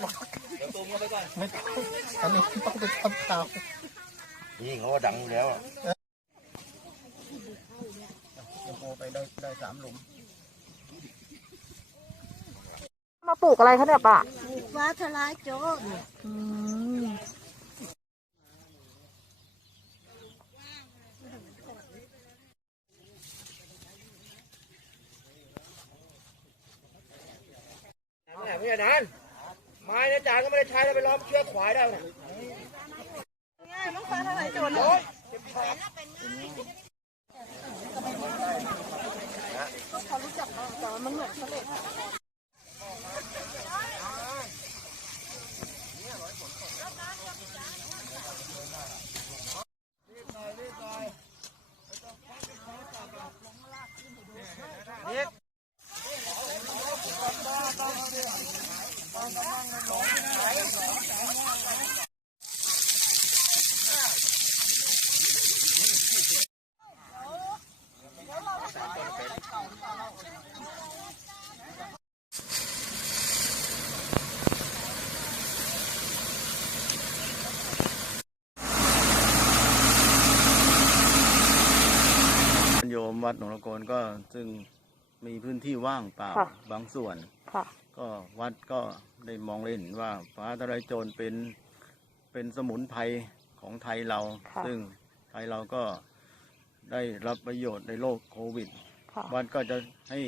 หรอกไม่ต้องอันนี้ต้องไปทำข่าวนี่เขาก็ดังอยู่แล้วอะโอ้โหไปได้ได้สามหลุม มาปลูกอะไรคะเนี่ยป้าปลูกฟ้าทลายโจรไม่ใช่นั้น ไม้นะจานก็ไม่ได้ใช้แล้วไปล้อมเชือกขวายได้นะง่ายน้องฟ้าทลายโจรโอ้ยเขารู้จักมาแต่ว่ามันเหมือนทะเล โยมวัดหนองละโกนก็ซึ่ง มีพื้นที่ว่างเปล่าค่ะบางส่วน ค่ะ ก็วัดก็ได้มองเห็นว่าฟ้าทะลายโจรเป็นเป็นสมุนไพรของไทยเรา ค่ะ ซึ่งไทยเราก็ได้รับประโยชน์ในโรคโควิด ค่ะ วัดก็จะให้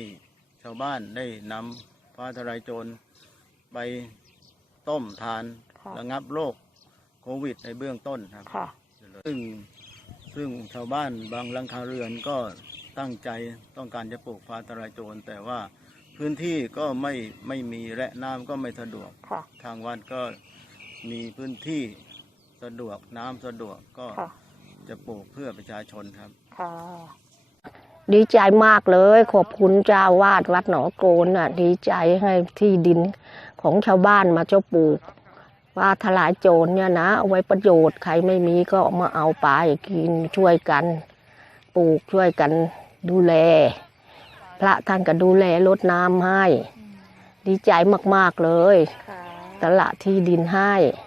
ชาวบ้านได้นำฟ้าทะลายโจรไปต้มทานค่ะ ระงับโรคโควิดในเบื้องต้นครับ ค่ะ ซึ่ง ซึ่งชาวบ้านบางหลังคาเรือนก็ตั้งใจต้องการจะปลูกฟ้าทะลายโจร แต่ว่าพื้นที่ก็ไม่ไม่มีและน้ำก็ไม่สะดวก ค่ะ ทางวัดก็มีพื้นที่สะดวกน้ำสะดวกก็ค่ะ จะปลูกเพื่อประชาชนครับ ค่ะ ดีใจมากเลย ขอบคุณเจ้าวาดวัดหนองโกนน่ะ ดีใจให้ที่ดินของชาวบ้านมาเจ้าปลูก ว่าทลายโจรเนี่ยนะเอาไว้ประโยชน์ใครไม่มีก็เอามาเอาไปกินช่วยกัน ปลูกช่วยกันดูแล พระท่านก็ดูแลรดน้ำให้ ดีใจมาก ๆ เลยค่ะตละที่ดินให้ค